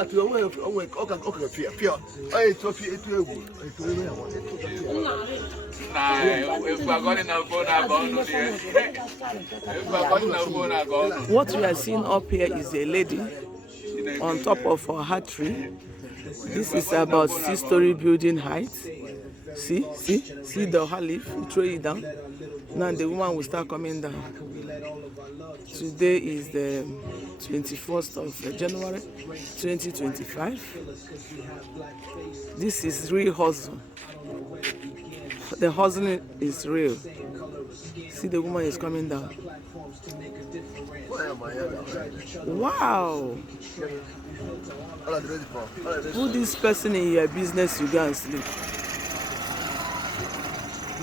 What we are seeing up here is a lady on top of Ora Tree. This is about 6-story building height. See the Ora leaf, you throw it down. Now the woman will start coming down. Today is the 21st of January 2025. This is real hustle. The hustling is real. See, the woman is coming down. Wow! Put this person in your business, you go and sleep.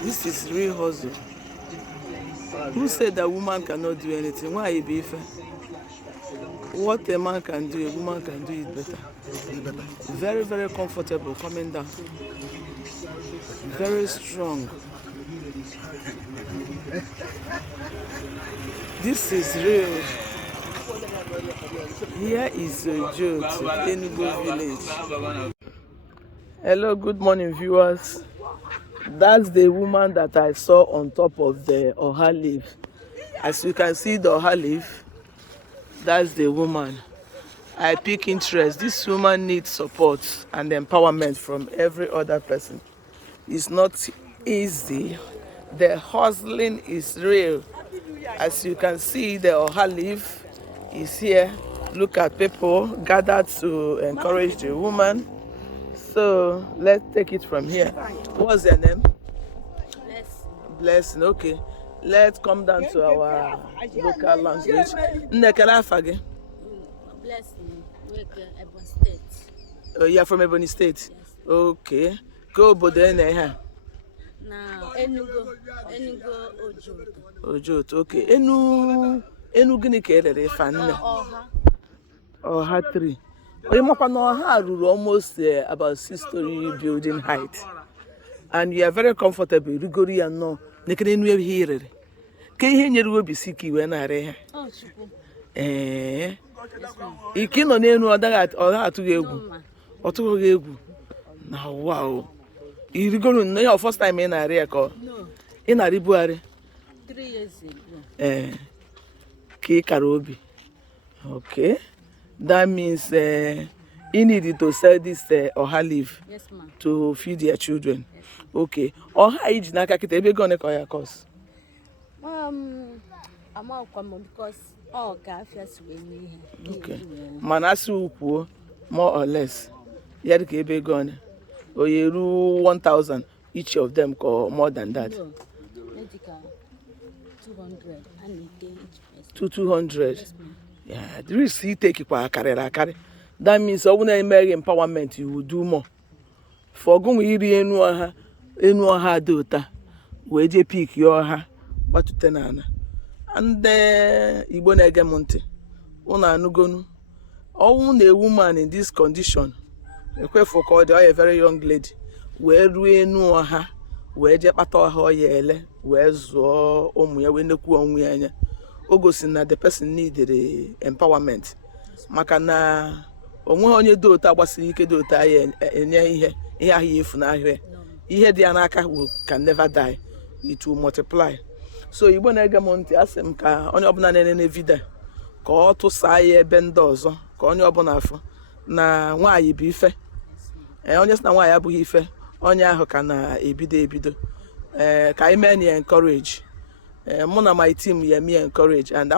This is real hustle. Who said that woman cannot do anything? Why it be fair? What a man can do, a woman can do it better. Very, very comfortable coming down. Very strong. This is real. Here is a joke, Enugu village. Hello, good morning, viewers. That's the woman that I saw on top of the Ora leaf. As you can see the Ora leaf, that's the woman. I pick interest. This woman needs support and empowerment from every other person. It's not easy. The hustling is real. As you can see, the Ora leaf is here. Look at people gathered to encourage the woman. So let's take it from here. What's your name? Blessing. Okay. Let's come down to our local language. Blessing. Ebonyi State. Oh, you're from Ebonyi State? Yes. Okay. Go Bodene. Now, Enugu Ojoto. Okay. Enu gini kerere fanne. Ora Tree. Ora almost about 6-story building height. And you are very comfortable. Rigori and no. Nekene nu here. Ke ihe nyere obi siki we na are ha. Oh, chupu. Ikino na enu oda atugo egwu. Otugo egwu. Na wow. Irigoro no your first time in area ko? No. In Aribuare? 3 years ago. Ke karobi. Okay. That means you need to sell this Ora leaf. Yes, ma'am. To feed their children. Yes. Okay. Ora iji n'aka kite ebe go ne ko ya course. I'm out because all cafes we need. Okay. Manasi ukwu more or less. Ya dike ebe go ne. Oyeru 1,000 each of them or more than that. No. 200 and each person. 200. Yes, ma'am. Yeah, the risk you take it carry. That means when I make empowerment, you will do more. For go we enu aha dota, we je pick your ha, what to tenana. And Igbo na-ege monte. Una anugonu. All a woman in this condition, for called a very young lady, where we enu aha, where je pato ha yele, where zo omuya we neku onwe anya. Ogosi na the person needed empowerment. Maka na onwe onye dota gbasiri ike dota ya enye ihe ahụ efu na ahịa. Ihe dị anaka can never die. It will multiply. So Igbo na-ege m ntị asị m ka onye ọbụla na-enene video ka ọ tụsaa ya ebe ndị ọzọ ka onye ọbụla afọ na nwaanyị bụ ife. Onye sị na nwaanyị abụghị ife, onye ahụ ka na-ebido. Ka anyị mee encourage. Mụ na my team ya me encourage and